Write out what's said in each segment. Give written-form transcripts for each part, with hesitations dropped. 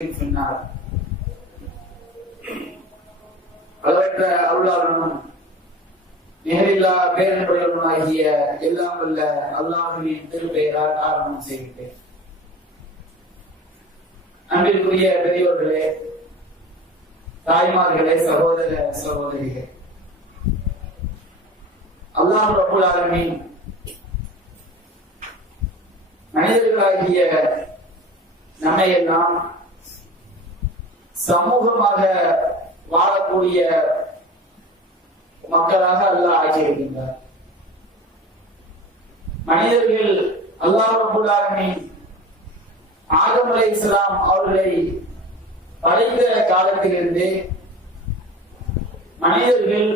சொன்னார். அளவற்ற அருளாளனும் நிகரில்லா பேரன்புடையவனாகிய எல்லாம் வல்ல அல்லாஹ்வின் திருப்பெயரால் ஆரம்பம் செய்கிறேன். அன்பிற்குரிய பெரியோர்களே, தாய்மார்களே, சகோதர சகோதரிகளே, அல்லாஹ் ரப்பல் ஆலமீன் மனிதர்களாகிய நம்மை எல்லாம் சமூகமாக வாழக்கூடிய மக்களாக அல்லாஹ் ஆக்கியிருக்கின்றார். மனிதர்கள் அல்லாஹ் ரப்பல் ஆலமீன் ஆதம் அலைஹிஸ்ஸலாம் அவர்களை படைத்த காலத்திலிருந்து மனிதர்கள்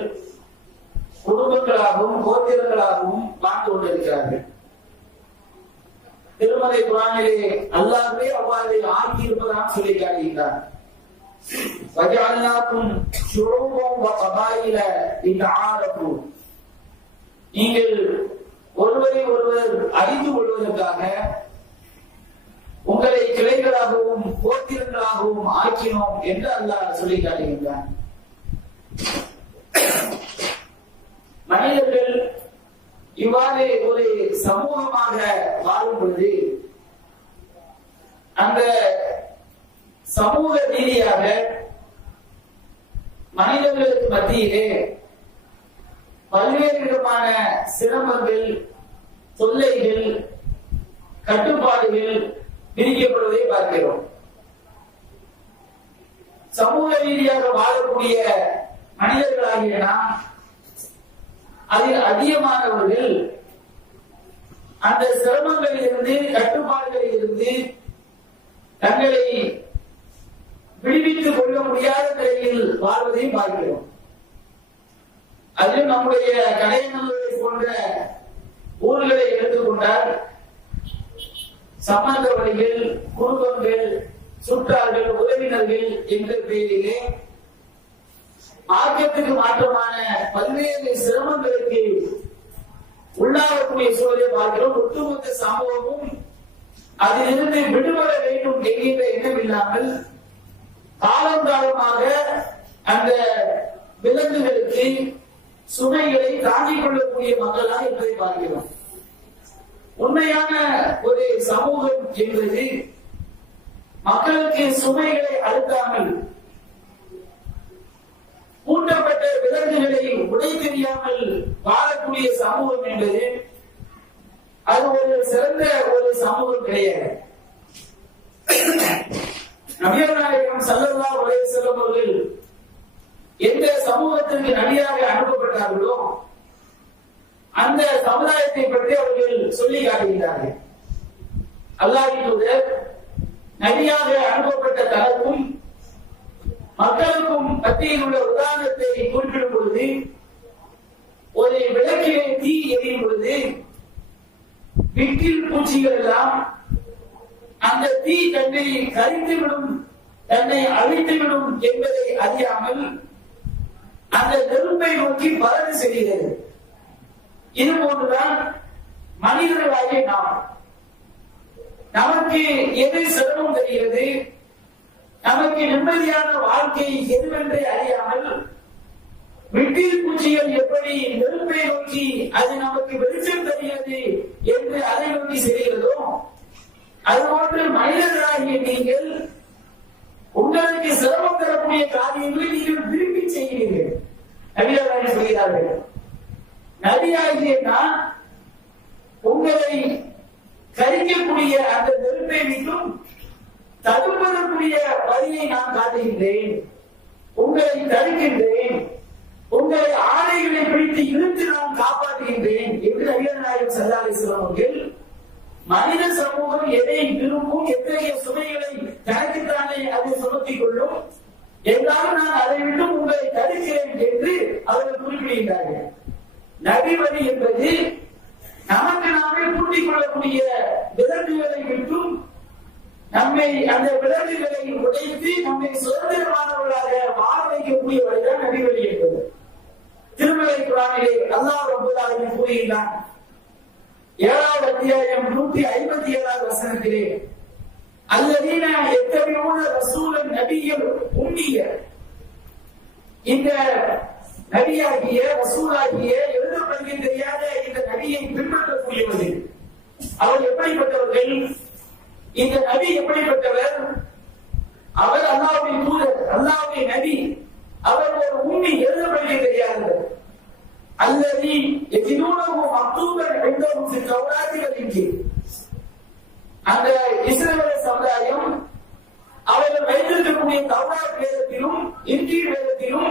குடும்பங்களாகவும் கோத்திரங்களாகவும் வாழ்ந்து கொண்டிருக்கிறார்கள். திருமலை குர்ஆனிலே அல்லாஹ்வே அவ்வாறு ஆக்கி இருப்பதாக சொல்லி காட்டுகிறார். வஜஅல்னாக்கும் ஷுஊபன் வ கபாயில லிதஆரஃபு, நீங்கள் ஒருவரை ஒருவர் அறிந்து கொள்வதற்காக உங்களை கிளைகளாகவும் கோத்திரங்களாகவும் ஆக்கினோம் என்று அல்லாஹ் சொல்லி காட்டுகின்றான். மனிதர்கள் இவ்வாறு ஒரு சமூகமாக வாழும் பொழுது அந்த சமூக ரீதியாக மனிதர்களுக்கு மத்தியிலே பல்வேறு விதமான சிரமங்கள், தொல்லைகள், கட்டுப்பாடுகள் விதிக்கப்படுவதை பார்க்கிறோம். சமூக ரீதியாக வாழக்கூடிய மனிதர்களாகிய நாம் அதில் அதிகமானவர்கள் அந்த சிரமங்களில் இருந்து, கட்டுப்பாடுகளில் இருந்து தங்களை விடுவித்துக் கொள்ள முடியாத நிலையில் வாழ்வதை பார்க்கிறோம். அதிலும் நம்முடைய கடையநல்லூரை போன்ற ஊர்களை எடுத்துக்கொண்டால் சம்பந்த வழிகள், குடும்பங்கள், சுற்றார்கள், உறவினர்கள் என்ற பெயரிலே மார்க்கத்துக்கு மாற்றமான பல்வேறு சிரமங்களுக்கு உள்ளாகக்கூடிய சூழலை பார்க்கிறோம். ஒட்டுமொத்த சமூகமும் அதிலிருந்து விடுபட வேண்டும் என்கின்ற எண்ணம் இல்லாமல் காலம் காலமாக அந்த விலங்குகளுக்கு சுமைகளை தாங்கிக் கொள்ளக்கூடிய மக்களாக இருப்பதை பார்க்கிறோம். உண்மையான ஒரு சமூகம் என்பது மக்களுக்கு சுமைகளை அழுத்தாமல், கூட்டப்பட்ட விலங்குகளை உடை தெரியாமல் வாழக்கூடிய சமூகம் என்பது அது ஒரு சிறந்த ஒரு சமூகம் கிடையாது. நபிகள் நாயகம் ஸல்லல்லாஹு அலைஹி வஸல்லம் அவர்கள் எந்த சமூகத்திற்கு நபியாக அனுப்பப்பட்டார்களோ அந்த சமுதாயத்தை பற்றி அவர்கள் சொல்லி காட்டுகிறார்கள். அல்லாஹ்வின் தூதர் நபியாக அனுப்பப்பட்ட தனக்கும் மக்களுக்கும் மத்தியில் உள்ள உதாரணத்தை குறிப்பிடும் பொழுது, ஒரு விளக்கிலே தீ எரியும் பொழுது வீட்டில் பூச்சிகள் எல்லாம் அந்த தீ தன்னை கரித்துவிடும், தன்னை அழித்துவிடும் என்பதை அறியாமல் அந்த நெருப்பை நோக்கி பறந்து செல்கிறது. இது போன்றுதான் மனிதர்களாகிய நாம். நமக்கு எது சிரமம் தெரிகிறது, நமக்கு நிம்மதியான வாழ்க்கை எதுவென்று அறியாமல் வீட்டில் பூச்சிகள் எப்படி நெருப்பை நோக்கி அது நமக்கு வெளிச்சம் தருகிறது என்று அதை நோக்கி செல்கிறதோ, அதுபோன்று மனிதர்களாகிய நீங்கள் உங்களுக்கு சிரமம் தரக்கூடிய காரியங்களை நீங்கள் விரும்பி செய்கிறீர்கள். நபிகள் சொல்கிறார்கள், நபியாகிய நான் உங்களை கரிக்கக்கூடிய அந்த நெருப்பை விட்டும் தடுப்பதற்குரிய வழியை நான் காட்டுகின்றேன், உங்களை தடுக்கின்றேன், உங்களை ஆடைகளை பிடித்து இழுத்து நான் காப்பாற்றுகின்றேன் என்று நபிகள் நாயகம் ஸல்லல்லாஹு அலைஹி வஸல்லம் அவர்கள் மனித சமூகம் எதை விரும்பும், எத்தகைய சுமைகளை தனக்குத்தானே அதை சுமத்திக் கொள்ளும், என்றாலும் நான் அதை விட்டும் உங்களை தடுக்கிறேன் என்று அவர்கள் குறிப்பிடுகின்றார்கள். நபிவழி என்பது நமக்கு நாமே பூட்டிக் கொள்ளக்கூடிய விலங்குகளை விட்டும் நம்மை அந்த விலங்குகளை உடைத்து நம்மை சுதந்திரமானவர்களாக வாழ வைக்கக்கூடிய வழிதான் நபிவழி என்பது. திருமலை குர்ஆனிலே அல்லாஹ் ரப்பல் ஆலமீன் கூறுகிறான், 7வது அத்தியாயம் 157வது வசனத்திலே அல்லதீன யத்தபிஊன ரசூலன் நபியல் உம்மிய, இந்த நபியாகிய ரசூலாகிய எழுத படிக்க தெரியாத இந்த நபியை பின்பற்றக்கூடியவர்கள் அவர் எப்படிப்பட்டவர்கள்? இந்த நபி எப்படிப்பட்டவர்? அவர் அல்லாஹ்வின் தூதர், அல்லாஹ்வின் நபி. அவர் ஒரு உம்மி, எழுத படிக்க தெரியாதவர். அல்லதி யஜிதூனஹு மக்தூபன் இன்தஹும் ஃபில் தௌராத்தி வல் இன்ஜீல், அந்த இஸ்ரவேல் சமுதாயம் அவர்கள் வைத்திருக்கக்கூடிய தௌராத் வேதத்திலும் இன்ஜீல் வேதத்திலும்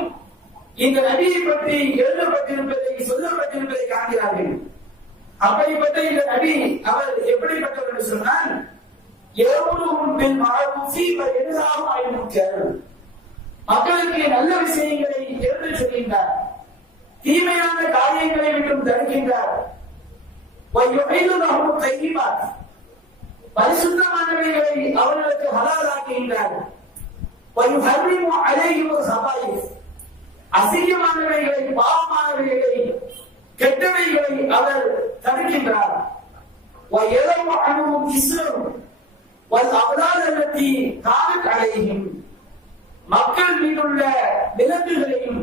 இந்த நபியை பற்றி எழுதப்பட்டிருப்பதை, சொல்லப்பட்டிருப்பதை காண்கிறார்கள். அப்படிப்பட்ட இந்த நபி அவர் எப்படிப்பட்டவர் என்று சொன்னால், யஅமுருஹும் பில் மஅரூஃபி வ யன்ஹாஹும் அனில் முன்கர், மக்களுக்கு நல்ல விஷயங்களை எடுத்துச் சொல்கின்றார், தீமையான காரியங்களை விட்டும் தடுக்கின்றார். வ யுஹில்லு லஹும் தையிபாத், பரிசுத்தமானவைகளை அவர்களுக்கு ஹலாலாக்குகின்றார். வ யுஹர்ரிமு அலைஹிம் ஸபாயிஸ், அசிங்கமானவைகளை, பாவமானவைகளை, கெட்டவைகளை அவர் தடுக்கின்றார். வயலவு அனுவும் இஸ்ரம் வல் அவ்லாத் அல்லதி கானத் அலைஹிம், மக்கள் மீதுள்ள விலங்குகளையும்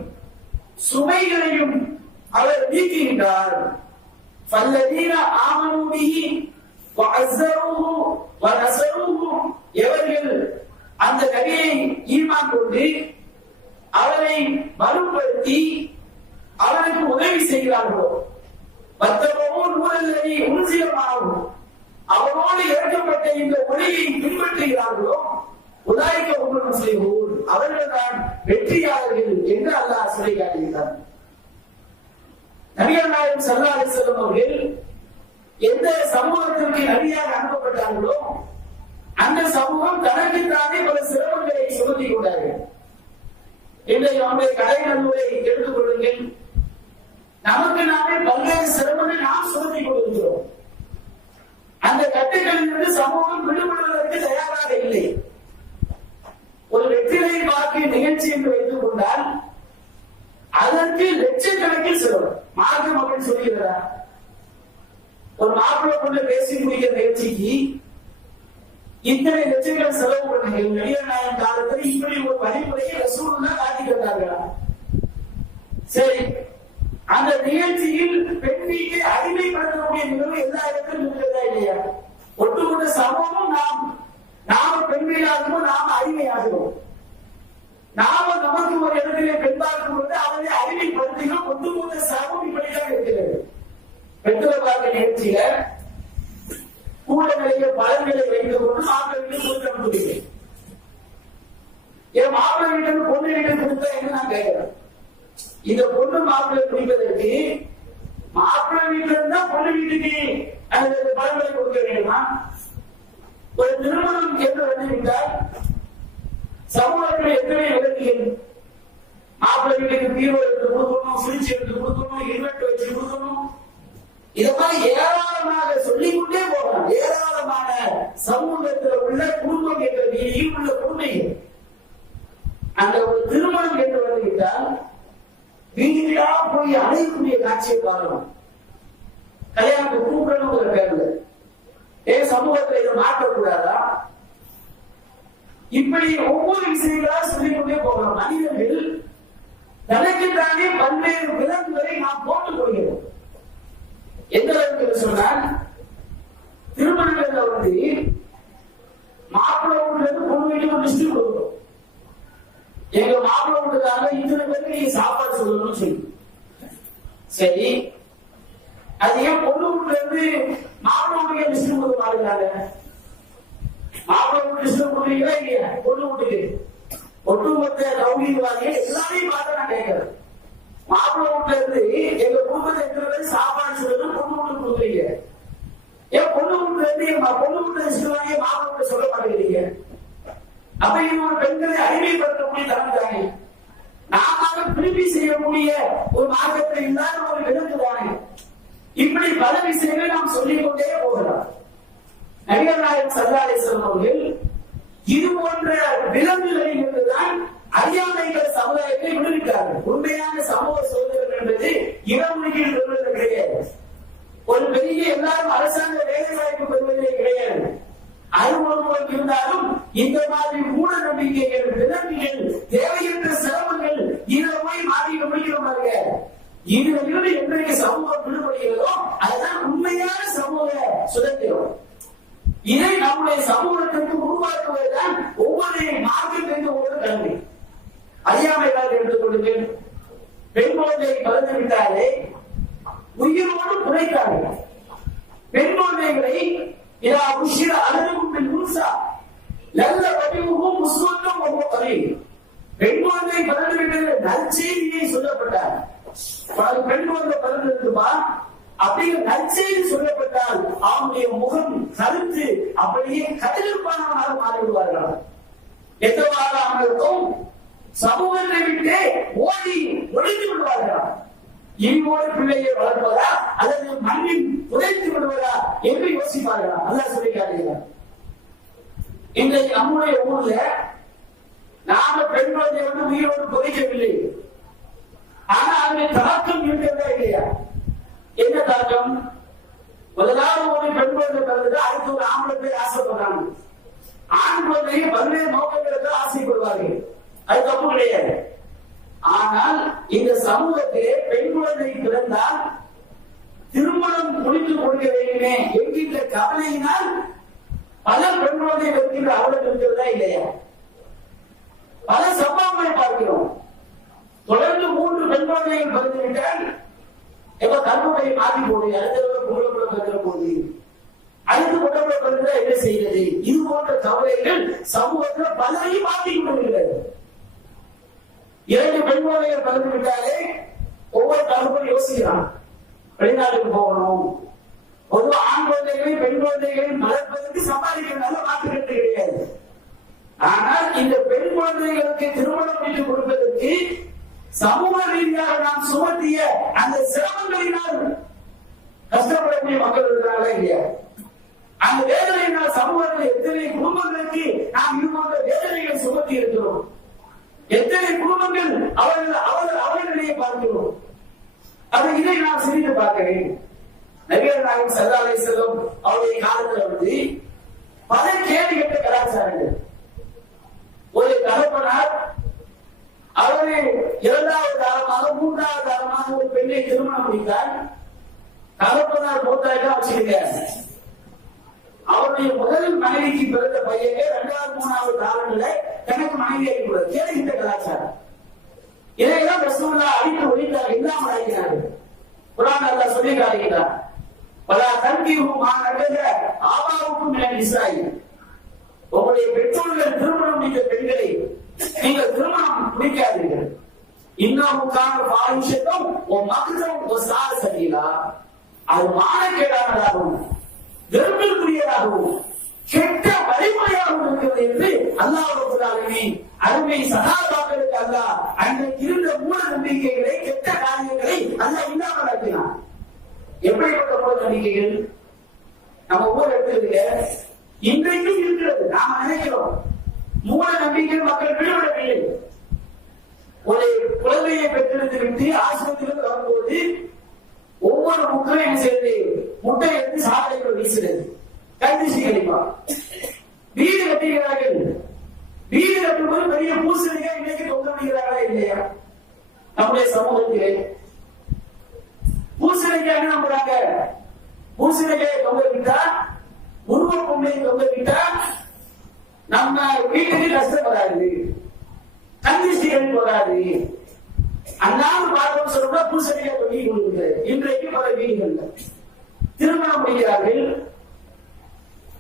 சுமைகளையும் அவர் நீக்குகின்றார். ஃபல்லதீன ஆமனூ பிஹி வஅஸ்ஸரூஹு வநஸரூஹு, எவர்கள் அந்த நபியை ஈமான் கொண்டு அவரை வலுப்படுத்தி அவருக்கு உதவி செய்கிறார்களோ, மற்றவர்கள் நூறல்லதி உன்சிலமாகும், அவரோடு இறக்கப்பட்ட இந்த ஒளியை பின்பற்றுகிறார்களோ, உலாய்க்க உங்களும் செய்வோர், அவர்கள் தான் வெற்றியாளர்கள் என்று அல்லாஹ் சொல்லி காட்டுகிறார். நபிகள் நாயகம் ஸல்லல்லாஹு அலைஹி வஸல்லம் அவர்கள் எந்த சமூகத்திற்கு நபியாக அனுப்பப்பட்டார்களோ அந்த சமூகம் தனக்குத்தானே பல சிரமங்களை சுமத்திக் கொண்டார்கள். இன்றைக்கு நம்முடைய கடை நன்முறை எடுத்துக் கொள்ளுங்கள். நமக்கு நாமே பல்வேறு சிரமங்களை நாம் சுமத்திக் கொண்டிருக்கிறோம். அந்த கட்டுகளிலிருந்து சமூகம் விடுபடுவதற்கு தயாராக இல்லை. ஒரு வெற்றிலை பார்க்க நிகழ்ச்சி என்று வைத்துக் கொண்டால் அதற்கு லட்சக்கணக்கில் செலவு. மார்க்கம் அப்படின்னு சொல்லுகிறதா? ஒரு மாப்பிள்ளை கொண்டு பேசி முடிக்கிற நிகழ்ச்சிக்கு இத்தனை லட்சங்கள் செலவு பண்ணுங்க. நபிகள் நாயகம் காலத்தில் இப்படி ஒரு வழிமுறையை ரசூலுல்லாஹ் காட்டி தந்தார்களா? சரி, அந்த நிகழ்ச்சியில் பெண் வீட்டை அடிமைப்படுத்தக்கூடிய நிகழ்வு எல்லா இடத்திலும் இருக்கிறதா இல்லையா? ஒட்டுமொத்த சமூகமும் நாம பெண் வீடாகிறோம், நாம அடிமையாகிறோம். நாம நமக்கு ஒரு இடத்திலே பெண் பார்க்கும் பொழுது அவரை அடிமைப்படுத்துகிறோம். ஒட்டுமொத்த சமூகம் இப்படிதான் இருக்கிறது. பெற்றோர் பார்க்க நிகழ்ச்சியில கூட நிறைய பலன்களை வைத்துக் கொண்டு மாப்பிள்ளை வீட்டு கொடுக்க முடியுது. என் மாப்பிள்ளை வீட்டுக்கு பொண்ணு வீட்டுக்கு கொடுத்தா என்ன நான் கேட்கிறேன். இந்த பொண்ணு மாப்பிள்ளை குடிப்பதற்கு மாப்பிள்ளை வீட்டுல இருந்தா பொண்ணு வீட்டுக்கு அந்த பலன்களை கொடுக்க வேண்டுமா? ஒரு திருமணம் என்று வந்துவிட்டால் சமூகத்தில் எத்தனை விலங்குகள்? மாப்பிள்ளை வீட்டுக்கு பீரோ எடுத்து கொடுக்கணும், ஃப்ரிட்ஜ் எடுத்து கொடுக்கணும், இன்வெர்டர் வச்சு கொடுக்கணும். இத மாதிரி ஏராளமாக சொல்லிக்கொண்டே போகலாம். ஏராளமான சமூகத்தில் உள்ள குடும்பம் என்ற ரீதியில் உள்ள கொடுமைகள். அந்த ஒரு திருமணம் என்று வந்துவிட்டால் வீடா போய் அழைக்கக்கூடிய காட்சியை பார்க்கலாம். கல்யாணத்துக்கு கூப்பிடணும் பேர்ல ஏன் சமூகத்தில் இதை மாற்றக்கூடாதா? இப்படி ஒவ்வொரு விஷயங்களா சொல்லிக்கொண்டே போகலாம். மனிதர்கள் தனக்குத்தானே பல்வேறு விலங்குகளை நாம் போட்டுக் கொள்கிறோம். எந்த அளவுக்கு சொன்னால் திருமணங்கள்ல வந்து மாப்பிள்ளை வீட்டுல இருந்து பொண்ணு வீட்டுக்கு லிஸ்ட் கொடுக்கிறோம். எங்க மாப்பிள்ளை வீட்டுக்காக இத்தனை பேருக்கு நீங்க சாப்பாடு சொல்லணும்னு சொல்லி. சரி, அது ஏன் பொண்ணு வீட்டுல இருந்து மாப்பிள்ளை வீட்டுக்கு லிஸ்ட் கொடுக்க மாட்டேங்கிறாங்க? மாப்பிள்ளை வீட்டு லிஸ்ட் கொடுக்குறீங்களா இல்லையா? பொண்ணு வீட்டுக்கு ஒட்டுமொத்த கௌரவாதியை எல்லாரையும் பார்த்து நான் கேட்கிறேன். மாப்பிள்ளை வீட்டுல இருந்து எங்க குடும்பத்தை எத்தனை பேர் சாப்பாடு சொல்லணும் பொண்ணு வீட்டுக்கு கொடுக்குறீங்க. ஏன் பொண்ணு வீட்டுல இருந்து பொண்ணு வீட்டுல லிஸ்ட் வாங்கி மாப்பிள்ளை வீட்டுல சொல்ல மாட்டேங்கிறீங்க? அப்ப இது ஒரு பெண்களை அடிமைப்படுத்தக்கூடிய தரம் தானே? நாம திருப்பி செய்யக்கூடிய ஒரு மார்க்கத்தை இல்லாத ஒரு விலங்கு தானே? இப்படி பல விஷயங்களை நாம் சொல்லிக் கொண்டே போகலாம். நபிகள் நாயகம் ஸல்லல்லாஹு அலைஹி வஸல்லம் அவர்கள் இது போன்ற விலங்குகளில் இருந்துதான் அறியாமைகள் சமுதாயத்தை விடுவித்தார்கள். உண்மையான சமூக சோதனை என்பது இடமொழியில் பெறுவது கிடையாது. ஒரு பெரிய எல்லாரும் அரசாங்க வேலை வாய்ப்பு பெறுவதே கிடையாது. அது ஒரு இருந்தாலும் இதா புஷிர அஹதுக்கும் பில் உன்ஸா லல்ல வஜஹுஹு முஸ்வத்தன் வஹுவ கலீல். பெண் குழந்தை பிறந்து விட்டது நற்செய்தியை சொல்லப்பட்டார். பெண் குழந்தை பிறந்து இருக்குமா அப்படிங்கிற நற்செய்தி சொல்லப்பட்டால் அவனுடைய முகம் கருத்து அப்படியே கதிர்பானமாக மாறிவிடுவார்கள். எந்தவாறு அவர்களுக்கும் சமூகத்தை விட்டு ஓடி ஒழித்து விடுவார்களா? இனிமோடு பிள்ளையை வளர்ப்பதா அல்லது மண்ணில் புதைத்து விடுவதா என்று யோசிப்பார்களா? அல்லாஹ் சொல்லி காட்டுகிறார். இன்றைக்கு நம்முடைய ஊர்ல நாம பெண் குழந்தை உயிரோடு புதைக்கவில்லை. ஆனா அதனுடைய தாக்கம் இருக்கிறதா இல்லையா? என்ன தாக்கம்? முதலாவது ஒரு பெண் குழந்தை பிறந்தது, அடுத்து ஒரு ஆம்பளை பேர் ஆசைப்படுறாங்க. ஆண் குழந்தையை பல்வேறு நோக்கங்களுக்கு ஆசைப்படுவார்கள், அது தப்பு கிடையாது. ஆனால் இந்த சமூகத்திலே பெண் குழந்தை பிறந்தால் திருமணம் முடித்து கொடுக்க வேண்டுமே என்கின்ற கவலையினால் பல பெண் குழந்தை இருக்கின்ற அவலம் இருக்கிறதா இல்லையா? பல சம்பவங்களை பார்க்கிறோம். தொடர்ந்து 3 பெண் குழந்தைகள் பிறந்துவிட்டால் எப்ப கருப்பையை மாற்றி போடு, அடுத்த பொருளை பிறந்த போது அடுத்து பொட்டை பிறந்த என்ன செய்யறது? இது போன்ற கவலைகள் சமூகத்தில் பலரையும் மாற்றிக் கொண்டிருக்கிறது. 2 பெண் குழந்தைகள் பிறந்து விட்டாலே ஒவ்வொரு தகவலும் யோசிக்கிறான், வெளிநாட்டுக்கு போகணும். பொதுவாக ஆண் குழந்தைகளையும் பெண் குழந்தைகளையும் வளர்ப்பதற்கு சம்பாதிக்கிறதுனால மாற்றுகிறது கிடையாது. ஆனால் இந்த பெண் குழந்தைகளுக்கு திருமணம் செய்து கொடுப்பதற்கு சமூக ரீதியாக நாம் சுமத்திய அந்த சிரமங்களினால் கஷ்டப்படக்கூடிய மக்கள் இருக்கிறாங்களா இல்லையா? அந்த வேதனையினால் சமூகத்தில் எத்தனை குடும்பங்களுக்கு நாம் இது போன்ற வேதனைகளை சுமத்தி இருக்கிறோம். எத்தனை குடும்பங்கள் அவர்களிடையே பார்க்கிறோம். அது இதை நாம் சிரித்து பார்க்க வேண்டும். நபிகள் நாயகம் ஸல்லல்லாஹு அலைஹி வஸல்லம் அவருடைய காலத்தில் பல கேள்வி கேட்ட கலாச்சாரங்கள். ஒரு தகப்பனார் அவரு 2வது தாரமாக 3வது தாரமாக ஒரு பெண்ணை திருமணம் முடித்தார். தகப்பனார் மூத்தாயிட்டா வச்சிருக்க அவருடைய முதல் மனைவிக்கு பிறந்த பையனே 2வது 3வது தாரங்கள தனக்கு மனைவியாகி கூடாது. கேளுகின்ற கலாச்சாரம். இதையெல்லாம் ரசூலுல்லாஹ் அடித்து ஒழித்தார், இல்லாமல் ஆகிறார்கள். குர்ஆன் அல்லாஹ் சொல்லி காட்டுகிறார், வலா தன்கிஹு மா நகத ஆபாவுக்கும் மினன் நிசாஇ. உங்களுடைய பெற்றோர்கள் திருமணம் முடித்த பெண்களை நீங்கள் திருமணம் முடிக்காதீர்கள். இன்னமுக்கான பாரிஷத்தும் மக்களும் ஒரு சார சரியலா, அது மானக்கேடானதாகவும் வெறுப்பிற்குரியதாகவும் கெட்ட வழிமுறையாகவும் இருக்கிறது என்று அல்லாஹ் ரப்பல் ஆலமீன் அருமை சஹாபாக்களுக்கு அல்லாஹ் அன்றைக்கு இருந்த மூட நம்பிக்கைகளை கெட்ட காரியங்களை அல்லாஹ் இல்லாமல் ஆக்கினான். எப்படிப்பட்ட மூட நம்பிக்கைகள் நம்ம ஊர் எடுத்துக்கிட்டு இன்றைக்கும் இருக்கிறது. நாம நினைக்கிறோம் மூட நம்பிக்கை மக்கள் விடுபடவில்லை. ஒரு குழந்தையை பெற்றெடுத்து விட்டு ஆஸ்பத்திரியில் வரும்போது ஒவ்வொரு முட்டையும் சேர்ந்து முட்டை எடுத்து சாலைகள் வீசுறது, கண்டிச்சு கழிப்பான். வீடு கட்டுகிறார்கள். வீடு கட்டும்போது பெரிய பூசணிக்காய் இன்னைக்கு தொங்க விடுகிறார்களா இல்லையா? நம்முடைய சமூகத்திலே பூசணிக்காய் நம்புறாங்க. பூசணிக்காய் தொங்க விட்டா, உருவ பொம்மை தொங்க விட்டா நம்ம வீட்டுக்கு கஷ்டப்படாது, கண்டிச்சுகள் போகாது. அண்ணாவது பார்த்தோம் சொல்றா பூசணிக்காய் தொங்கி கொடுக்குது. இன்றைக்கு பல வீடுகள்ல திருமணம் முடிக்கிறார்கள்,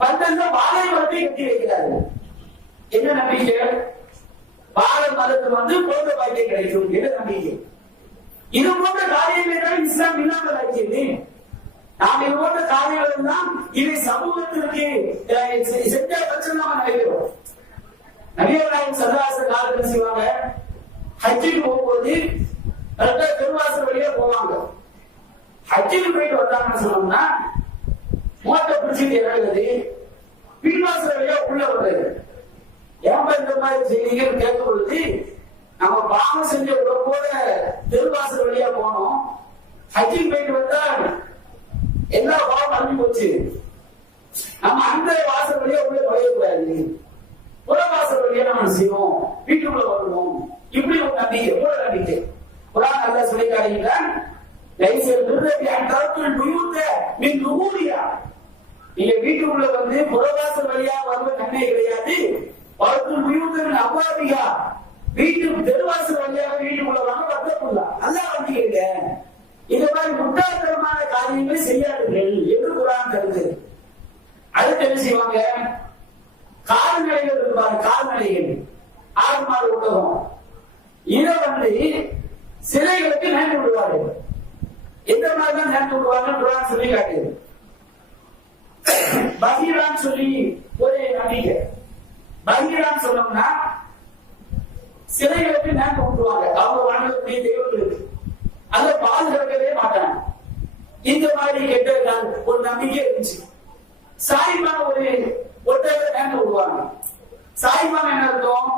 பந்தல்ல வாழை மரத்தை கட்டி வைக்கிறார்கள். என்ன நம்பிக்கை? வாழை மரத்துக்கு குழந்தை பாக்கியம் கிடைக்கும் என்ன நம்பிக்கை? இது போன்ற காரியங்கள் இஸ்லாம் இல்லாமல் ஆக்கியது. நாம் இது போன்ற காரியங்கள் தான் இதை சமூகத்திற்கு செஞ்ச பிரச்சனை நாம நினைக்கிறோம். நபிகள் நாயகம் ஸல்லல்லாஹு அலைஹி வஸல்லம் காலத்துல செய்வாங்க, ஹஜ்ஜுக்கு போகும்போது திருவாசல் வழியா போவாங்க. ஹஜ்ஜுக்கு போயிட்டு வந்தாங்கன்னு சொன்னோம்னா மோட்டை பிடிச்சிட்டு இறங்குறது, பின்வாசல் வழியா உள்ள வருது. ஏன் இந்த மாதிரி செய்திகள் கேட்கும் பொழுது நம்ம பாவம் செஞ்ச உடம்போட திருவாசல் வழியா போனோம், ஹஜ்ஜுக்கு போயிட்டு வந்தா எல்லா பாவம் அழிஞ்சு போச்சு, நம்ம அந்த வாசல் வழியா உள்ள நுழையக்கூடாது, புறவாசல் வழியா நம்ம செய்வோம், வீட்டுக்குள்ள வரணும். இப்படி ஒரு நம்பிக்கை, மூட நம்பிக்கை. குர்ஆன் அல்லாஹ் சொல்லி காட்டுகிறான், லைஸல் பிர்ரி அன் தரத்துல் புயூத மின் லுஹூரியா. நீங்க வீட்டுக்குள்ள வந்து புறவாசல் வழியா வருவது நன்மை கிடையாது. வரத்துல் புயூத மின் அப்வாபிஹா, வீட்டு தெருவாசல் வழியாக வீட்டுக்குள்ள வாங்க வத்தக்குள்ள அல்லாஹ் வந்தீங்க. இந்த மாதிரி முட்டாள்தனமான காரியங்களை செய்யாதீர்கள் என்று குர்ஆன் தருகிறது. அடுத்து என்ன செய்வாங்க? கால்நடைகள் இருப்பாரு, கால்நடைகள் 6 மாத ஒட்டகம் இதை சிலைகளுக்கு நேர்ந்து விடுவார்கள். எந்த மாதிரி தான் நேர்ந்து விடுவாங்க சொல்லி காட்டுது. பகீரான்னு சொல்லி ஒரு நம்பிக்கை. பகீரான்னு சொன்னோம்னா சிலைகளுக்கு நேர்ந்து விட்டுருவாங்க. அவங்க வணங்கக்கூடிய தெய்வங்களுக்கு அதை பாதுகாக்கவே மாட்டாங்க. இந்த மாதிரி கெட்ட ஒரு நம்பிக்கை இருந்துச்சு. சாய்பான ஒரு ஒட்டகத்தை நேர்ந்து விடுவாங்க. சாய்பான என்ன அர்த்தம்?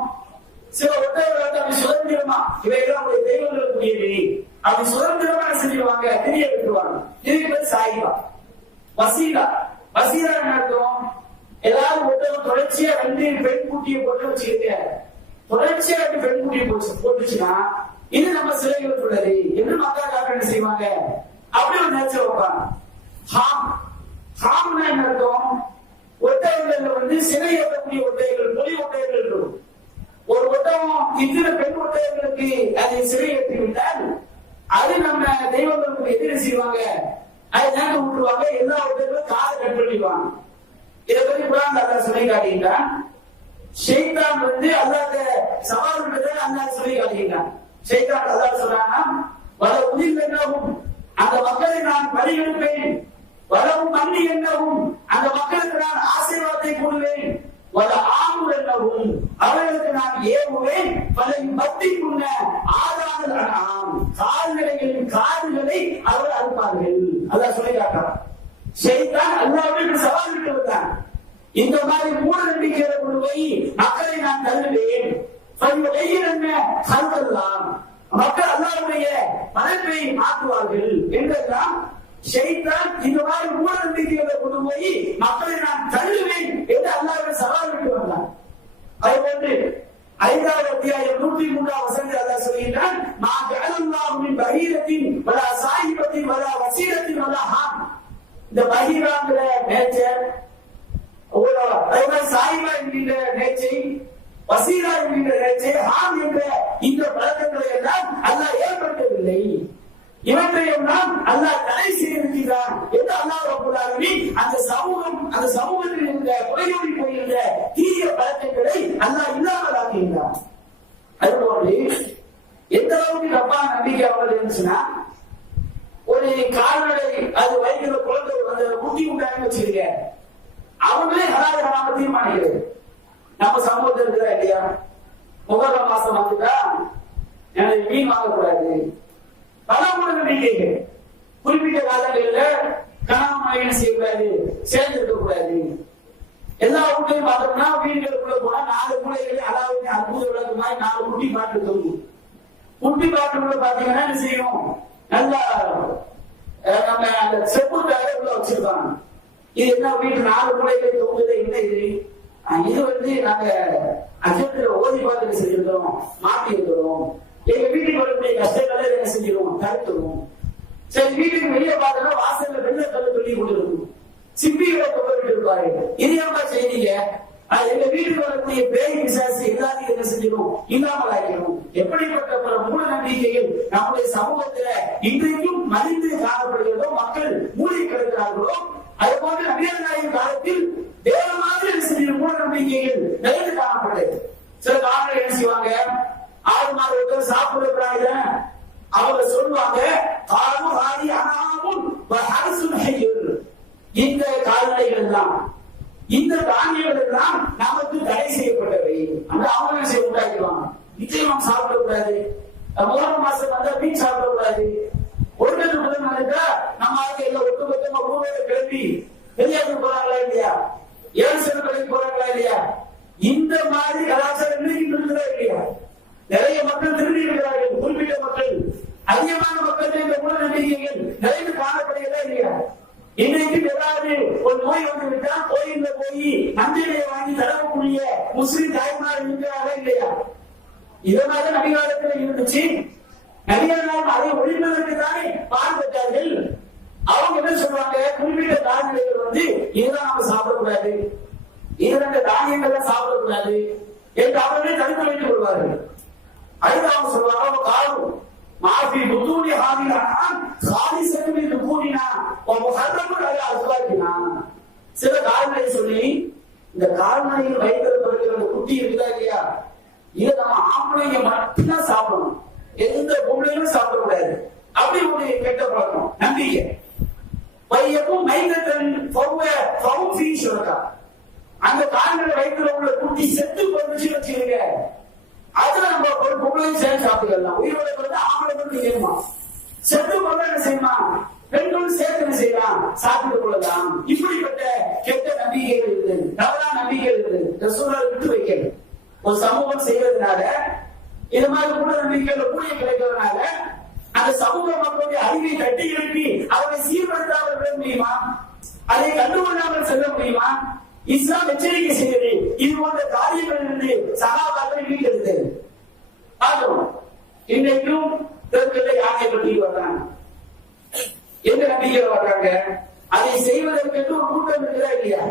சில ஒட்டகங்கள் அப்படி சுதந்திரமா இவையெல்லாம் ஒரு தெய்வங்களுக்குரியவை அப்படி சுதந்திரமா செஞ்சிருவாங்க, தெரிய விட்டுருவாங்க. இதுக்கு பேர் சாய்பா. வசீலா, வசீலா என்ன அர்த்தம்? ஏதாவது ஒட்டகம் தொடர்ச்சியா 2 பெண் குட்டியை போட்டு வச்சுக்கிட்டு தொடர்ச்சியா 2 பெண் குட்டியை போட்டுச்சுன்னா இது நம்ம சிலைகளுக்கு உள்ளது என்று மக்கள் என்ன செய்வாங்க? அப்படி ஒரு நேர்ச்சி வைப்பாங்க. ஹாம், ஹாம்னா என்ன அர்த்தம்? ஒட்டகங்கள் சிலை ஏற்றக்கூடிய ஒட்டகங்கள், பொலி ஒட்டகங்கள் இருக்கும். ஒரு ஒட்டகம் இத்தனை பெண் ஒட்டகங்களுக்கு அதை சிறை ஏற்றிவிட்டால் அது நம்ம தெய்வங்களுக்கு எதிரி செய்வாங்க, அதை நேர்ந்து விட்டுருவாங்க. எல்லா ஒட்டகங்களும் காதை கட் பண்ணிடுவாங்க. இதை பற்றி குரான் அல்லாஹ் சொல்லி காட்டுகின்றான். ஷைத்தான் அல்லாஹ் சவால் விட்டதை அல்லாஹ் சொல்லி காட்டுகின்றான். ஷைத்தான் அல்லாஹ் சொல்றானா, வல உதிர் என்னவும் அந்த மக்களை நான் பரிகணிப்பேன், வரவும் மன்னி என்னவும் அந்த மக்களுக்கு நான் ஆசீர்வாதத்தை கூறுவேன், வல ஆமுர் என்னவும் அவர்களுக்கு நான் ஏவுவேன், பல பக்திக்குள்ள ஆதாரங்கள் அனாம் கால்நடைகளின் காதுகளை அவர் அறுப்பார்கள். அல்லாஹ் சொல்லி காட்டுறான். ஷைத்தான் அல்லாஹ்வுக்கு சவால் விட்டு வந்தான். இந்த மாதிரி மூட நம்பிக்கையை கொண்டு போய் மக்களை நான் தள்ளுவேன். மக்கள் அல்லாஹ்வுடைய படைப்பை மாற்றுவார்கள் என்றெல்லாம் ஷைத்தான் இந்த மாதிரி மூட நம்பிக்கைகளை கொண்டு போய் மக்களை நான் தள்ளுவேன் என்று அல்லாஹ்வுக்கு சவால் விட்டு வந்தான். அதுபோன்று 5வது அத்தியாயம் 103வது வசனத்தில் அல்லாஹ் சொல்கிறான், மா ஜஅலல்லாஹு மின் பஹீரத்தின் வலா சாயிபத்தின் வலா வசீரத்தின் வலா ஹாம். இந்த பஹீராங்கிற நேச்சர், சாயிபா என்கின்ற நேச்சை, வசீரா என்கின்ற நேச்சை, ஹாம் என்ற இந்த பழக்கங்களை எல்லாம் அல்லாஹ் ஏற்படுத்தவில்லை. இவற்றையெல்லாம் அல்லாஹ் தடை செய்திருக்கிறான் என்று அல்லாஹ் ரப்பல் ஆலமீன் அந்த சமூகத்தில் இருந்த குறையோடி போயிருந்த தீய பழக்கங்களை அல்லாஹ் இல்லாமல் ஆக்குகின்றான். அதுபோன்று எந்த அளவுக்கு தப்பான நம்பிக்கை அவர்கள் இருந்துச்சுன்னா, ஒரு கால்நடை அது வயிற்றுல குழந்தை அந்த குட்டி உண்டான்னு வச்சிருக்க, அவங்களே ஹலால் ஹராம தீர்மானிக்கிறது. நம்ம சமூகத்தில் இருக்கிறா இல்லையா, முகர்ரம் மாசம் வந்துட்டா எனக்கு மீன் வாங்கக்கூடாது, பல மூட நம்பிக்கைகள். குறிப்பிட்ட காலங்களில் கணவன் மனைவி செய்யக்கூடாது, சேர்ந்து இருக்கக்கூடாது. எல்லா வீட்டையும் பார்த்தோம்னா வீடுகளுக்குள்ள போனா 4 மூலைகளில் அதாவது அற்புத விளக்கு மாதிரி 4 குட்டி பாட்டு தொங்கும். குட்டி பாட்டுக்குள்ள பாத்தீங்கன்னா என்ன செய்யும், நல்லா நம்ம அந்த செப்பு தகவல் உள்ள வச்சிருக்காங்க. இது என்ன வீட்டு 4 மூலைகளை தொங்குது, என்ன இது? இது நாங்க அஜத்துல ஓதி பார்த்து செஞ்சிருக்கிறோம், மாட்டி இருக்கிறோம். எங்க வீட்டுக்கு வரக்கூடிய கஷ்டங்களை என்ன செஞ்சிருவோம், தடுத்துருவோம். சரி, வீட்டுக்கு வெளியே பார்த்தோம்னா வாசல்ல வெள்ள கல்லு சொல்லி கொண்டிருக்கும், சிப்பிகளை தொங்கிட்டு இருப்பாரு. இது என்ன செய்தீங்க? எங்க வீட்டுக்கு வரக்கூடிய பேய் பிசாசு எல்லாத்தையும் என்ன செஞ்சிடும், இல்லாமல் ஆகிடும். எப்படிப்பட்ட பல மூட நம்பிக்கைகள் நம்முடைய சமூகத்துல இன்றைக்கும் மலிந்து காணப்படுகிறதோ, மக்கள் மூடி கிடக்கிறார்களோ, அது போன்ற நபிகள் நாயகம் காலத்தில் வேற மாதிரி செஞ்ச மூட நம்பிக்கைகள் நிறைந்து காணப்பட்டது. சில காரணங்கள் என்ன செய்வாங்க, 6 மாத ஒருத்தர் சாப்பிடுறாங்க, அவங்க சொல்லுவாங்க இந்த கால்நடைகள் எல்லாம், இந்த தானியங்கள் எல்லாம் நமக்கு தடை செய்யப்பட்டவை. அந்த அவங்க செய்ய உண்டாக்கிடுவாங்க. நிச்சயம் சாப்பிடக்கூடாது, முகரம் மாசம் வந்தா மீன் சாப்பிடக்கூடாது. ஒருத்தர் முதல் வந்துட்டா நம்ம எல்லாம் ஒட்டுமொத்தமா ஊரோட கிளம்பி வெளியாட்டு போறாங்களா இல்லையா, 7 சென்ட் கடைக்கு போறாங்களா இல்லையா? இந்த மாதிரி கலாச்சாரம் இன்னைக்கு இருக்கிறதா இல்லையா? நிறைய மக்கள் திரும்பி இருக்கிறார்கள். குறிப்பிட்ட மக்கள், அதிகமான மக்கள் இந்த மூட நம்பிக்கைகள் நிறைந்து காணப்படுகிறதா இல்லையா? இன்னைக்கு ஏதாவது ஒரு நோய் வந்து விட்டால் கோயில்ல போய் மஞ்சளை வாங்கி தடவக்கூடிய முஸ்லிம் தாய்மார் இருக்கிறாரா இல்லையா? இதனால நபிகாலத்தில் இருந்துச்சு. நபிகளால் அதை ஒழிப்பதற்கு தானே பாடுபட்டார்கள். அவங்க என்ன சொல்றாங்க, குறிப்பிட்ட தானியங்கள் இதுதான் நம்ம சாப்பிடக்கூடாது, இது தானியங்கள்லாம் சாப்பிடக்கூடாது என்று அவர்களே தடுத்து வைத்துக் கொள்வார்கள். அடுத்து அவங்க சொல்லுவாங்க, காலம் மாஃபி புத்தூனி ஹாமிலான் சாதி செல்வி கூடினா உங்க ஹர்ரமுல் அல்லாஹ் அஸ்வாதினா, சில கால்நடை சொல்லி இந்த கால்நடைகள் வயிற்றுல பிறகு அந்த குட்டி இருக்குதா இல்லையா, இதை நம்ம ஆம்பளைங்க மட்டும்தான் சாப்பிடணும், எந்த பொம்பளையும் சாப்பிடக்கூடாது. அப்படி ஒரு கெட்ட பழக்கம் நம்பிக்கை. வையப்பும் மைந்தத்தன் சொல்லா அந்த கால்நடை வயிற்றுல உள்ள குட்டி செத்து போச்சு வச்சுக்கோங்க, அதுல நம்ம ஒரு பொம்பளையும் சேர்ந்து சாப்பிடலாம். உயிரோட பிறகு ஆம்பளை பிறகு ஏமா செத்து போக என்ன செய்யுமா, பெண்களும் சேர்த்து என்ன செய்யலாம், சாப்பிட்டுக் கொள்ளலாம். இப்படிப்பட்ட கெட்ட நம்பிக்கைகள் இருக்குது, தவறான நம்பிக்கைகள் இருக்குது. ரசூலுல்லாஹ் விட்டு வைக்கிறது ஒரு சமூகம் செய்வதனால, இது மாதிரி கூட நம்பிக்கைகள் ஊழியம் கிடைக்கிறதுனால அந்த சமூக மக்களுடைய அறிவை தட்டி எழுப்பி அவரை சீர்படுத்தாமல் விட முடியுமா, அதை கண்டுகொள்ளாமல் செல்ல முடியுமா? இஸ்லாம் எச்சரிக்கை செய்வது இது போன்ற காரியங்கள் இருந்து சகாபாக்களை மீட்டெடுத்தது. ஆகும் இன்றைக்கும் யானை பற்றி வர்றாங்க, எந்த நம்பிக்கையில் வர்றாங்க, அதை செய்வதற்கு ஒரு கூட்டம் இருக்குதா இல்லையா?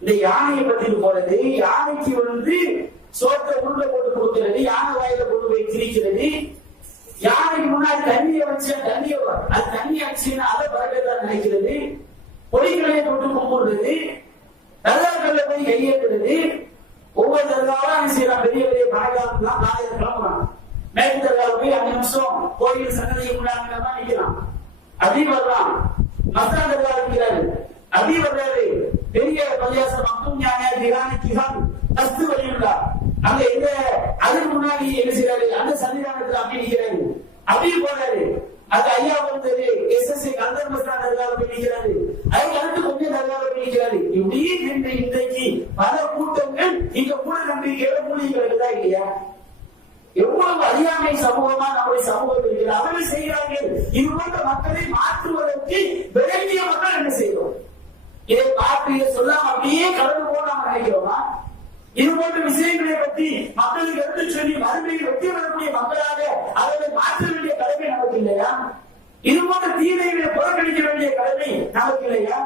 இந்த யானையை பற்றி போறது, யானைக்கு வந்து சோற்றை உள்ள போட்டு கொடுக்கிறது, யானை வாயில கொண்டு போய் திரிக்கிறது, யானைக்கு முன்னாடி தண்ணியை வச்சு தண்ணியை அது தண்ணி அடிச்சுன்னா அதை பறக்கத்தான் நினைக்கிறது, பொடிகளை தொட்டு கும்பிடுறது, தர்காக்கள்ல போய் கையேற்றுறது. ஒவ்வொரு தர்காவும் செய்யலாம், பெரிய பெரிய பணக்காரன் காலையில் கிளம்புறான், மேற்கு தர்காவை போய் 5 நிமிஷம் கோயில் சன்னதிக்கு முன்னாடி நிற்கிறான், அப்படி வர்றான். மஸ்தான் தர்கா இருக்கிறாரு, அப்படி வர்றாரு. பெரிய பள்ளியாசம் மட்டும் கஸ்து வழியுள்ளா அங்க எங்க அதுக்கு முன்னாடி என்ன செய்யறாரு, அந்த சன்னிதானத்துல அப்படி நிற்கிறாரு, அப்படி போறாரு. அது ஐயா வந்து எஸ்எஸ்சி கந்தர் மஸ்தான் தர்காவை போய் நிற்கிறாரு, அதுக்கு அடுத்து கொஞ்சம் தர்காவை போய் நிற்கிறாரு. இப்படி இன்றைக்கு பல கூட்டங்கள் இங்க கூட நம்பிக்கையோட மூலிகைகளுக்கு தான் இல்லையா? எவ்வளவு அறியாமை சமூகமா நம்முடைய சமூகத்தில் இருக்கிறது, அவர்கள் செய்கிறார்கள். இது போன்ற மக்களை மாற்றுவதற்கு விளங்கிய மக்கள் என்ன செய்கிறோம், இதை பார்த்து சொல்லாம அப்படியே கடந்து போக நாம நினைக்கிறோமா? இது போன்ற விஷயங்களை பற்றி மக்களுக்கு எடுத்து சொல்லி மறுமையில் வெற்றி வரக்கூடிய மக்களாக அவர்களை மாற்ற வேண்டிய கடமை நமக்கு இல்லையா? இது போன்ற தீமைகளை புறக்கணிக்க வேண்டிய கடமை நமக்கு இல்லையா?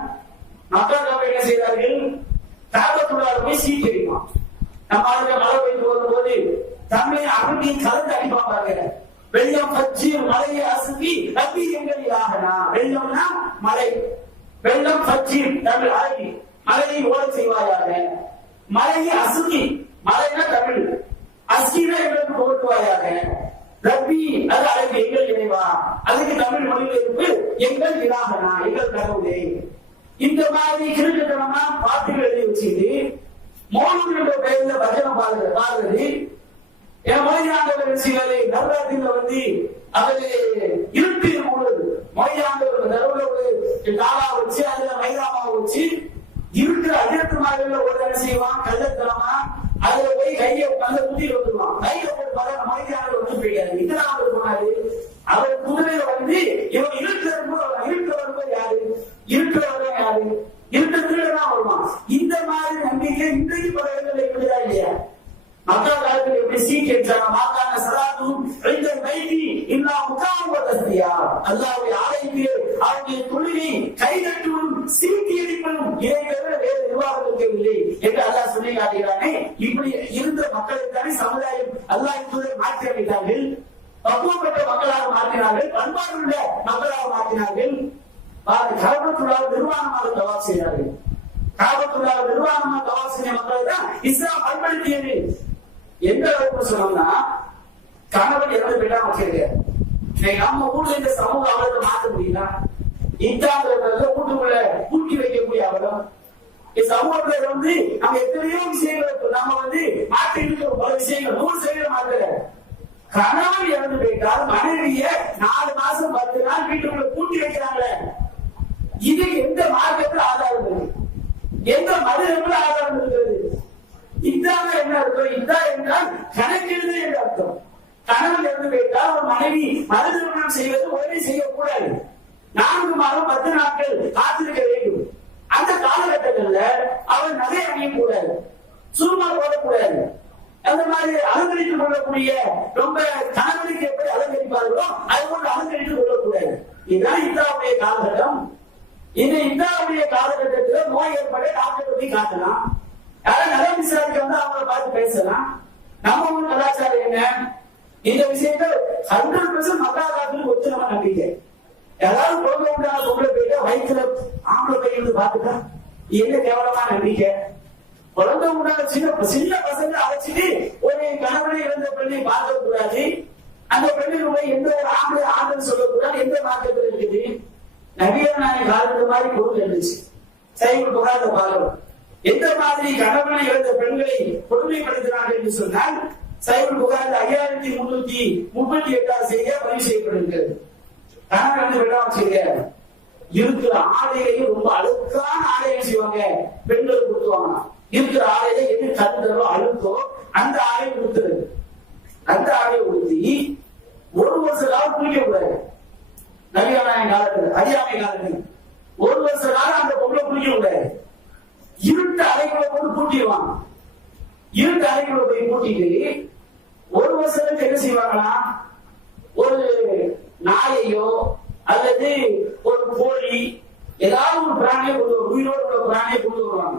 மக்கள் என்ன செய்தார்கள், காபத்துள்ளார் போய் சீக்கிரமா நம்ம மழை பெய்து வரும்போது தம்மை அருகி கலந்து அடிப்பாங்க. வெள்ளம் பற்றி மலையை அசுகி தப்பி எங்கள் ஆகனா, வெள்ளம்னா மலை, வெள்ளம் பற்றி தமிழ் அழகி மலையை ஓட செய்வாயாக, மலையை அசுகி மலைனா தமிழ், அஸ்கினா எங்களுக்கு புகட்டுவாயாக, ரப்பி அது அழகு எங்கள் இறைவா, அதுக்கு தமிழ் மொழிபெயர்ப்பு எங்கள் இலாகனா எங்கள் கடவுளே. இந்த மாதிரி கிழக்குத்தனமா பாட்டுகள் எழுதி வச்சுட்டு மௌனங்களோட பெயர்ல பஜனை பாடுறது. என் மொழியாண்டவர் சிலரை நவராத்திரியில வந்து அவரு இருட்டு பொழுது மொழியாண்டவர் நடுவுல ஒரு காலா வச்சு அதுல மைதாமாவை வச்சு இருட்டு அதிர்த்துமாக ஒரு என்ன செய்வான், கள்ளத்தனமா அதுல போய் கையை கல்ல குத்திட்டு வந்துருவான். கையில போட்டு பார்த்தா மொழியாண்டவர் வந்து போயிட்டாரு. இதெல்லாம் அவர் போனாரு, அவர் குதிரையில வந்து இவன் இருட்டு வரும்போது யாரு, இருட்டுறவங்க யாரு, இருட்டுதான் வருவான். இந்த மாதிரி நம்பிக்கை இன்றைக்கு பல இடங்களில் இருக்குதா இல்லையா? மக்கள் காலத்தில் எப்படி சீட் எடுத்தாங்க, மாக்கான சலாத்தும் வைத்தி இல்லா முகாமுகத்தியா அல்லாஹ்வுடைய ஆலயத்திலே அவருடைய தொழுகை கைதட்டுவதும் சீட்டி அடிப்பதும் இதை தவிர வேறு நிர்வாகத்திற்கு இல்லை என்று அல்லாஹ் சொல்லி காட்டுகிறானே. இப்படி இருந்த மக்களுக்கான சமுதாயம் அல்லாஹ் மாற்றி அமைத்தார்கள், பக்குவப்பட்ட மக்களாக மாற்றினார்கள், பண்பாடுள்ள மக்களாக மாற்றினார்கள். காபத்துல்லாஹ் நிர்வாணமாக தவாப் செய்தார்கள். காபத்துல்லாஹ் நிர்வாணமாக தவாப் செய்த மக்களை தான் இஸ்லாம் பயன்படுத்தியது. எந்த அளவுக்கு சொன்னோம்னா, கணவன் இறந்து போயிட்டா வச்சிருக்க, நம்ம ஊர்ல இந்த சமூக அவலத்தை மாற்ற முடியுதா? இந்தாங்கிறத வீட்டுக்குள்ள பூட்டி வைக்கக்கூடிய அவலம். சமூகத்துல வந்து நம்ம எத்தனையோ விஷயங்களை நம்ம வந்து மாற்றி இருக்கிற பல விஷயங்கள் 100% மாற்றல. கணவன் இறந்து போயிட்டால் மனைவிய 4 மாசம் 10 நாள் வீட்டுக்குள்ள பூட்டி வைக்கிறாங்களே, இது எந்த மார்க்கத்தில் ஆதாரம் இருக்கு, எந்த மனிதர்கள் ஆதாரம் இருக்கிறது? இதாக என்ன அர்த்தம்? இதா என்றால் கணக்கெழுது என்று அர்த்தம். கணவன் இறந்து போயிட்டால் ஒரு மனைவி மறு திருமணம் செய்வது உடனே செய்யக்கூடாது. 4 மாதம் 10 நாட்கள் காத்திருக்க வேண்டும். அந்த காலகட்டத்தில் அவர் நகை அணியக்கூடாது, சுருமா போடக்கூடாது, அந்த மாதிரி அலங்கரித்துக் கொள்ளக்கூடிய ரொம்ப கணவனுக்கு எப்படி அலங்கரிப்பார்களோ அது போன்று அலங்கரித்துக் கொள்ளக்கூடாது. இதுதான் இந்தாவுடைய காலகட்டம். இந்த இந்தாவுடைய காலகட்டத்தில் நோய் ஏற்பட டாக்டர் பத்தி காட்டலாம், யாரும் நல விசாரிக்க வந்து அவங்களை பார்த்து பேசலாம். நம்ம ஊர் கலாச்சாரம் என்ன, இந்த விஷயங்கள் 100% மக்கள் காலத்துக்கு ஒத்து நம்ம நம்பிக்கை. யாராவது குழந்தை உண்டான பொம்பளை போயிட்டா வயிற்றுல ஆம்பளை பையன் பார்த்துட்டா என்ன கேவலமான நம்பிக்கை. குழந்தை முன்னால சின்ன பசங்க அழைச்சிட்டு ஒரு கணவனை இழந்த பெண்ணை பார்க்க கூடாது, அந்த பெண்ணுக்கு போய் எந்த ஒரு ஆண்கள் சொல்லக்கூடாது, எந்த மார்க்கத்தில் இருக்குது. நபிகள் நாயகம் காலத்து மாதிரி பொருள் இருந்துச்சு. சைவ புகாத பாலம் எந்த மாதிரி கணவனை இழந்த பெண்களை கொடுமைப்படுத்தினார்கள் என்று சொன்னால் சைவ புகாத 5338 செய்தியா பதிவு செய்யப்படுகிறது. கணவன் வெள்ளம் செய்ய இருக்கிற ஆடையையும் ரொம்ப அழுக்கான ஆடையை செய்வாங்க, பெண்களுக்கு கொடுத்துவாங்க. இருக்கிற ஆடையை எது கண்டதோ அழுத்தோ அந்த ஆடையை கொடுத்துரு. அந்த ஆடையை கொடுத்து ஒரு வருஷ காலம் குளிக்க கூடாது. நவீன காலத்துல அறியாமை காலத்துல ஒரு வருஷ காலம் அந்த பொருளை குளிக்க கூடாது. இருட்டு அறைக்குள்ள போட்டு பூட்டிடுவாங்க. இருட்டு அறைக்குள்ள போய் பூட்டிட்டு ஒரு வருஷத்துக்கு என்ன செய்வாங்கன்னா ஒரு நாயையோ அல்லது ஒரு கோழி ஏதாவது ஒரு பிராணியை உயிரோடு உள்ள பிராணியை கொண்டு வருவாங்க.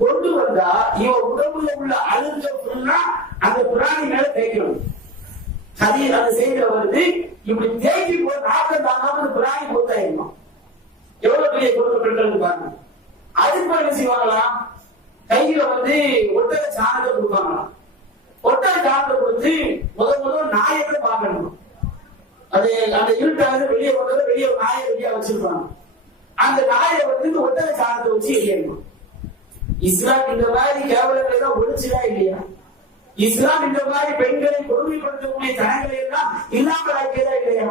கொண்டு வந்தா இவன் உடம்புல உள்ள அழுத்தம் அந்த பிராணி மேல தேய்க்கணும். அந்த செய்தியில வருது, இப்படி தேய்ச்சி போய் நாட்டம் தாங்காம பிராணி போத்தாயிருக்கும். எவ்வளவு பெரிய கொடுக்கப்பட்டு பாருங்க. அதுக்கு என்ன செய்வாங்களாம், கையில ஒட்டக சாணத்தை கொடுப்பாங்களாம். ஒட்டக சாணத்தை கொடுத்து முதல் நாயத்தை பார்க்கணும். அது அந்த இருட்டாக வெளியே வந்தது, வெளியே நாயை வெளியே வச்சிருப்பாங்க. அந்த நாயை ஒட்டக சாணத்தை வச்சு எரியணும். இஸ்லாம் இந்த மாதிரி கேவலங்களை எல்லாம் ஒழிச்சுதா இல்லையா? இஸ்லாம் இந்த மாதிரி பெண்களை கொடுமைப்படுத்தக்கூடிய தனங்களை எல்லாம் இல்லாமல் ஆக்கியதா இல்லையா?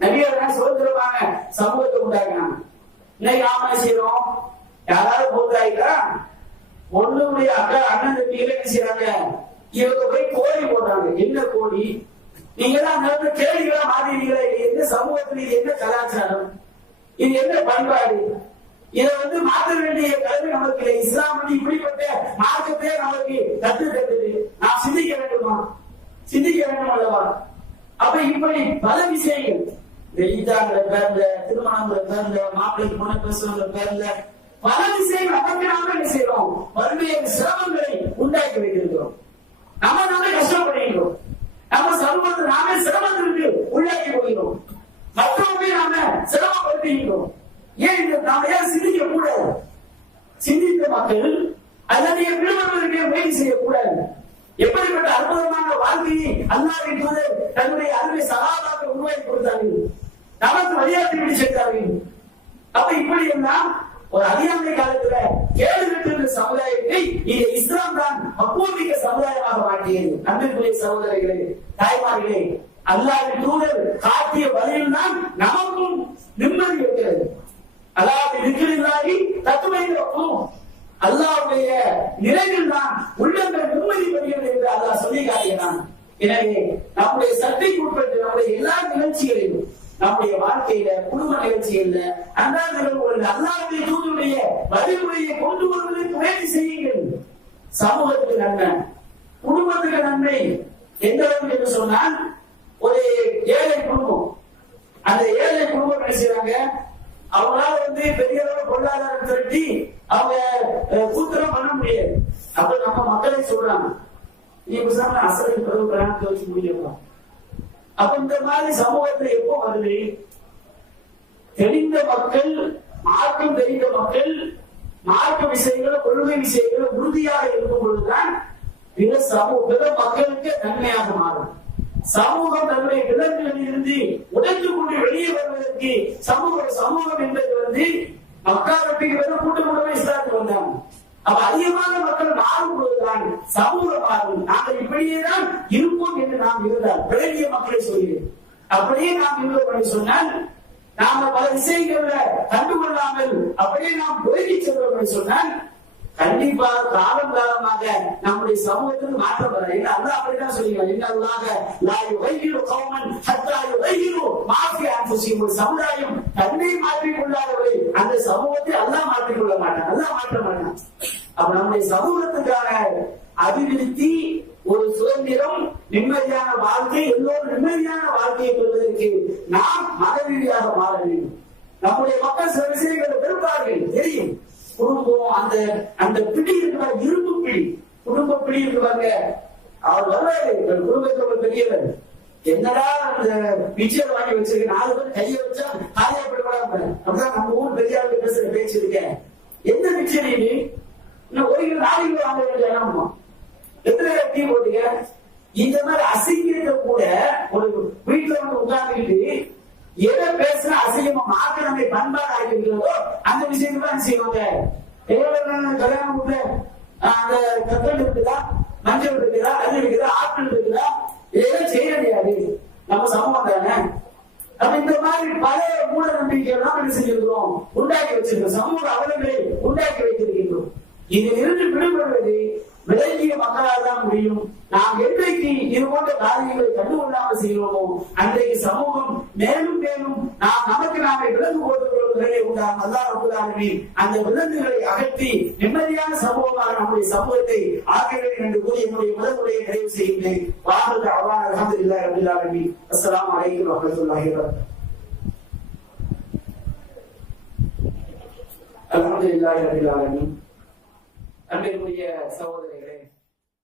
நபிகள் சுதந்திரமான சமூகத்தை உண்டாக்கினாங்க. இன்னைக்கு நாம என்ன செய்யறோம், யாராவது போட்டாயிட்டா ஒண்ணுடைய அக்கா அண்ணன் தம்பிகளை என்ன செய்யறாங்க, இவங்க போய் கோழி போடுறாங்க. என்ன கோழி? நீங்க எல்லாம் கேள்விகளா மாறீங்களா? என்ன சமூகத்தில் இது என்ன கலாச்சாரம், இது என்ன பண்பாடு? இதை மாற்ற வேண்டிய கல்வி நமக்கு இல்லை. இஸ்லாம் இப்படிப்பட்ட மார்க்கத்தை நமக்கு கற்று தந்தது. நாம் சிந்திக்க வேண்டுமா? சிந்திக்க வேண்டும் அல்லவா? அப்ப இப்படி பல விஷயங்கள் வெளித்தாங்கிற பேர்ல, திருமணங்கிற பேர்ல, மாப்பிள்ளைக்கு முன்ன பேசுகிற பேர்ல பல விஷயங்கள் நமக்கு நாம என்ன செய்யறோம், வறுமையை சிரமங்களை உண்டாக்கி வைத்திருக்கிறோம். நாமே கஷ்டப்படுகிறோம். நம்ம சமூகத்தை நாமே சிரமத்திற்கு உள்ளாக்கி போகிறோம். மற்றவர்களை நாம சிரமப்படுத்துகிறோம். ஏன் நாம ஏன் சிந்திக்க கூடாது? சிந்தித்த மக்கள் அதனை விடுபடுவதற்கு முயற்சி செய்யக்கூடாது. எப்படிப்பட்ட அற்புதமான வாழ்க்கையை அல்லாஹ்வின் தூதர் தன்னுடைய அருமை சகாபாக்கள் உருவாக்கி கொடுத்தார்கள், நமக்கு வழிகாட்டி சென்றார்கள். அப்ப இப்படி எல்லாம் ஒரு அறியாமை காலத்துல கேடு கட்டிருந்த சமுதாயத்தை இந்த இஸ்லாம் தான் அப்பூர்வீக சமுதாயமாக மாற்றியது. அன்பிற்குரிய சகோதரர்களே, தாய்மார்களே, அல்லாஹ்வின் தூதர் காட்டிய வழியில் தான் நமக்கும் நிம்மதி இருக்கிறது. அல்லாஹ் இருக்கிறாகி தத்துவம் அல்லாஹ்வுடைய நிலையில் தான் உள்ளங்கள் நிம்மதி பெறுகிறது என்று அல்லாஹ் சொல்லி காட்டுகிறான். எனவே நம்முடைய சட்டைக்கு உட்பட்டு நம்முடைய எல்லா நிகழ்ச்சிகளிலும், நம்முடைய வாழ்க்கையில, குடும்ப நிகழ்ச்சிகள்ல, அன்றாட நிகழ்வுகளில் அல்லாஹ்வுடைய தூதருடைய வழிமுறையை கொண்டு வருவதற்கு முயற்சி செய்யுங்கள். சமூகத்துக்கு நன்மை, குடும்பத்துக்கு நன்மை. எந்த அளவுக்கு என்று சொன்னால், ஒரு ஏழை குடும்பம், அந்த ஏழை குடும்பம் என்ன செய்றாங்க, அவங்களால பெரிய அளவு பொருளாதாரம் திரட்டி அவங்க கூத்திரம் பண்ண முடியாது. அப்ப நம்ம மக்களை சொல்றாங்க, நீ அசலை பிறகு பிராணத்தை வச்சு முடியலாம். அப்ப இந்த மாதிரி சமூகத்துல எப்போ வருது? தெரிந்த மக்கள், மார்க்கம் தெரிந்த மக்கள், மார்க்க விஷயங்கள், கொள்கை விஷயங்கள் உறுதியாக இருக்கும் பொழுதுதான் பிற மக்களுக்கு நன்மையாக மாறும். சமூகம் தன்னுடைய விலங்குகளில் இருந்து உடைந்து கொண்டு வெளியே வருவதற்கு சமூகம் என்பது மக்கா வெட்டிக்கு கூட்டக்கூடவே இஸ்லாத்துக்கு வந்தாங்க. அப்ப அதிகமான மக்கள் மாறும் பொழுதுதான் சமூகம் மாறும். நாங்கள் இப்படியேதான் இருப்போம் என்று நாம் இருந்தால் விளங்கிய மக்களை சொல்கிறேன். அப்படியே நாம் இருந்தோம் என்று சொன்னால், நாம பல விஷயங்கள்ல கண்டுகொள்ளாமல் அப்படியே நாம் ஒதுக்கி செல்வோம் என்று சொன்னால், கண்டிப்பா காலம் காலமாக நம்முடைய சமூகத்துக்கு மாற்றம் வர. அல்லாஹ் அப்படிதான் சொல்லுவாங்க, ஒரு சமுதாயம் தன்னை மாற்றிக் கொள்ளாதவரை அந்த சமூகத்தை அல்லாஹ் மாற்றிக் கொள்ள மாட்டான், அல்லாஹ் மாற்ற மாட்டான். அப்ப நம்முடைய சமூகத்துக்கான அபிவிருத்தி, ஒரு சுதந்திரம், நிம்மதியான வாழ்க்கை, எல்லோரும் நிம்மதியான வாழ்க்கையை பெறுவதற்கு நாம் மத ரீதியாக மாற வேண்டும். நம்முடைய மக்கள் சில விஷயங்களை வெறுப்பார்கள், தெரியும். குடும்பம் அந்த பிடி இருக்கிற இரும்பு பிடி, குடும்ப பிடி இருக்கிறாங்க. அவர் வர்றாரு குடும்பத்தோட பெரியவர், என்னடா அந்த பிச்சை வாங்கி வச்சிருக்க 4 பேர் கையை வச்சா காலியாப்படாம, அப்படிதான் நம்ம ஊர் பெரியாருக்கு பேசுற பேச்சு இருக்கேன். எந்த மிச்சம் இன்னும் 1 கிலோ 4 கிலோ வாங்க வேண்டிய இடம் எத்தனை டீ போட்டீங்க? இந்த மாதிரி அசிங்கத்தை கூட ஒரு வீட்டுல வந்து உட்கார்ந்துக்கிட்டு எதை பேசுனா அசிங்கமா மார்க்க நம்மை பண்பாடு ஆகிக்கிறதோ அந்த விஷயத்துல தான் செய்வாங்க. கல்யாணம் வீட்டுல அந்த கத்தல் இருக்குதா, மஞ்சள் இருக்குதா, அது இருக்குதா, ஆப்பிள் இருக்குதா, இதெல்லாம் செய்ய முடியாது. நம்ம சமூகம் தானே. அப்ப இந்த மாதிரி பல மூட நம்பிக்கைகள் தான் என்ன செஞ்சிருக்கிறோம், உண்டாக்கி வச்சிருக்கோம். சமூக அவலங்களை உண்டாக்கி வைத்திருக்கின்றோம். இதில் இருந்து விடுபடுவது விலங்கிய மக்களால் தான் முடியும். நாம் என்றைக்கு இது போன்ற காரியங்களை கண்டுகொள்ளாமல் செய்கிறோமோ அன்றைக்கு சமூகம் மேலும் மேலும் நாம் நமக்கு நாமே விலங்கு போட்டுக்கொள்ளும் நிலையை உண்டாகும். அல்லாஹ் ரப்பல் ஆலமீன் அந்த விலங்குகளை அகற்றி நிம்மதியான சமூகமாக நம்முடைய சமூகத்தை ஆக்க வேண்டும் என்று கூறி என்னுடைய முதல் உரையை நிறைவு செய்கின்றேன். வாஹது அல்லாஹ் அல்ஹம்துலில்லாஹி ரப்பில் ஆலமீன். அஸ்ஸலாமு அலைக்கும் வரஹ்மத்துல்லாஹி வபரகாத்துஹு. அல்ஹம்துலில்லாஹி ரப்பில் ஆலமீன். அன்பிற்குரிய சகோதரர்